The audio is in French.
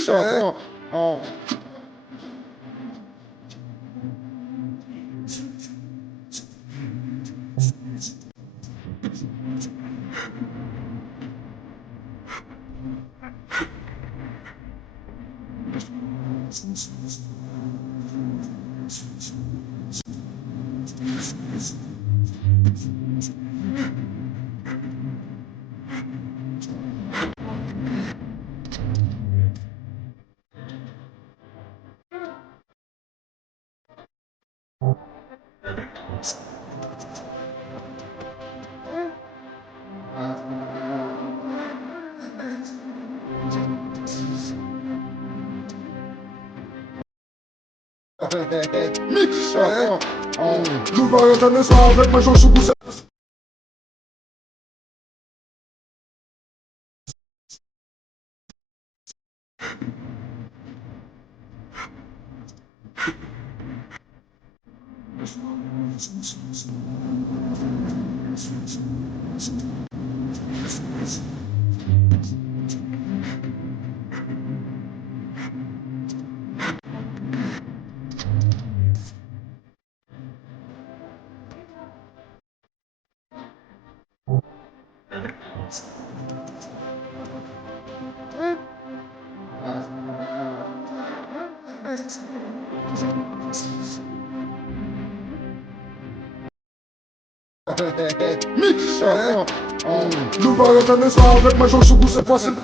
méchant. Oh. Méchant. Oh. Nous voyons un soir avec ma jambe sous gousset. Méchant. Oh. Nous voyons un soir avec ma jambe sous gousset facile.